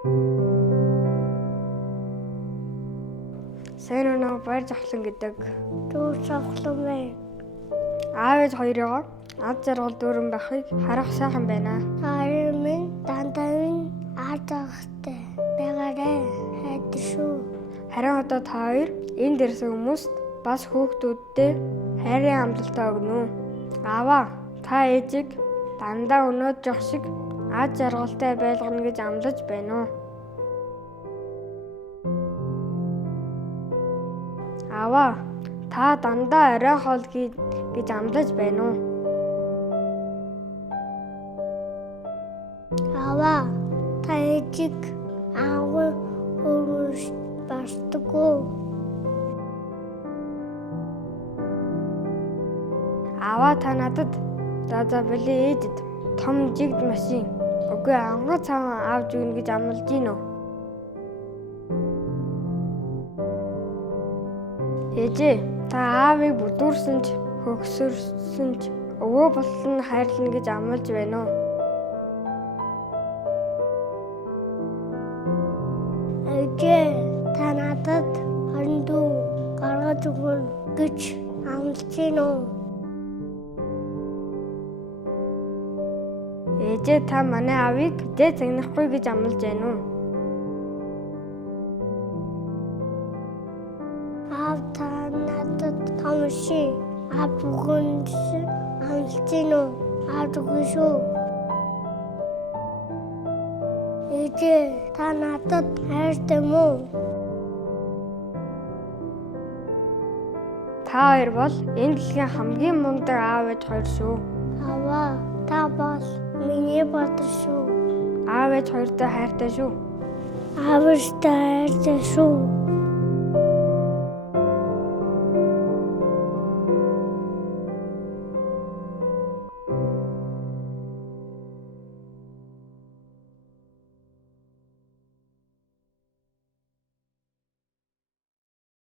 Сайн уу наа баяр жавхлан гэдэг. Дүүр жавхлан байна. Аав ээж хоёроо ад жаргал дүүрэн байхыг харах сайхан байна. Харин минь дандаа минь ад жаргалтай байгаарай хайдаг шүү. Харин одоо та хоёр энд ирсэн хүмүүст бас хүүхдүүдтэй хайрын амлалтаа өгнө үү? Ааваа, та ээжийг дандаа өнөөд жоох шиг ад жаргалтай байлгана гэж амлаж байна уу? Ааваа, та дандаа орой хоол гэж амлаж байна уу? Аваа, та ээжийг агуу өрөж бардаг уу? Аваа та надад за бэлээ ээжэд том жигд машин үгүй ангар цаан авч өгнө гэж амлаж гин үү? Ээжээ та аавыг бүдүүрсэн ч хөгсөрсөн ч өвөө болтол нь хайрлана гэж амлаж байна уу? Ээжээ та надад 24 гаргаж өгнө гэж амлаж байна уу? Ээжээ та манай аавыг дээд загнахгүй гэж амлаж байна уу? Аав та надад том ши аав бүгэн амлаж байна уу? Аав үгүй шүү. Ээжээ та надад хайртай мүү? Та хоёр бол энэ дэлхийн хамгийн мундаг аав ээж хоёр шүү. Аваа, та бол миний бодол шүү. Аав ээж хоёртой хайртай шүү. Аавчтай хайртай шүү.